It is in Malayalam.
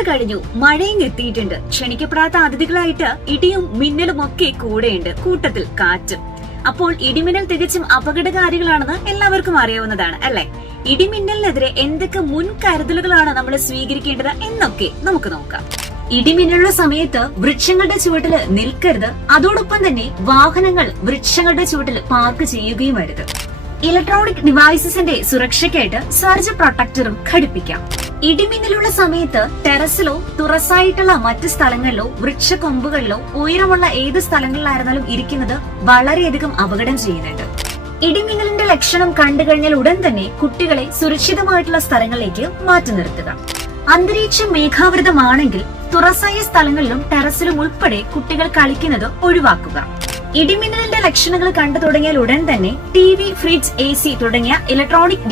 വേനൽ കഴിഞ്ഞു, മഴയും എത്തിയിട്ടുണ്ട്. ക്ഷണിക്കപ്പെടാത്ത അതിഥികളായിട്ട് ഇടിയും മിന്നലും ഒക്കെ കൂടെയുണ്ട്, കൂട്ടത്തിൽ കാറ്റും. അപ്പോൾ ഇടിമിന്നൽ തികച്ചും അപകടകാരികളാണെന്ന് എല്ലാവർക്കും അറിയാവുന്നതാണ് അല്ലെ? ഇടിമിന്നലിനെതിരെ എന്തൊക്കെ മുൻകരുതലുകളാണ് നമ്മൾ സ്വീകരിക്കേണ്ടത് എന്നൊക്കെ നമുക്ക് നോക്കാം. ഇടിമിന്നലുള്ള സമയത്ത് വൃക്ഷങ്ങളുടെ ചുവട്ടിൽ നിൽക്കരുത്. അതോടൊപ്പം തന്നെ വാഹനങ്ങൾ വൃക്ഷങ്ങളുടെ ചുവട്ടിൽ പാർക്ക് ചെയ്യുകയും അരുത്. Electronic ഡിവൈസസിന്റെ സുരക്ഷയ്ക്കായിട്ട് surge പ്രൊട്ടക്ടറും ഘടിപ്പിക്കാം. ഇടിമിന്നലുള്ള സമയത്ത് ടെറസിലോ തുറസായിട്ടുള്ള മറ്റ് സ്ഥലങ്ങളിലോ വൃക്ഷക്കൊമ്പുകളിലോ ഉയരമുള്ള ഏത് സ്ഥലങ്ങളിലായിരുന്നാലും ഇരിക്കുന്നത് വളരെയധികം അപകടം ചെയ്യുന്നുണ്ട്. ഇടിമിന്നലിന്റെ ലക്ഷണം കണ്ടു കഴിഞ്ഞാൽ ഉടൻ തന്നെ കുട്ടികളെ സുരക്ഷിതമായിട്ടുള്ള സ്ഥലങ്ങളിലേക്ക് മാറ്റി നിർത്തുക. അന്തരീക്ഷം മേഘാവൃതമാണെങ്കിൽ തുറസായ സ്ഥലങ്ങളിലും ടെറസിലും ഉൾപ്പെടെ കുട്ടികൾ കളിക്കുന്നത് ഒഴിവാക്കുക. ഇടിമിന്നലിന്റെ ലക്ഷണങ്ങൾ കണ്ടു തുടങ്ങിയാൽ ഉടൻ തന്നെ ടി വി, ഫ്രിഡ്ജ്, AC തുടങ്ങിയ ഇലക്ട്രോണിക്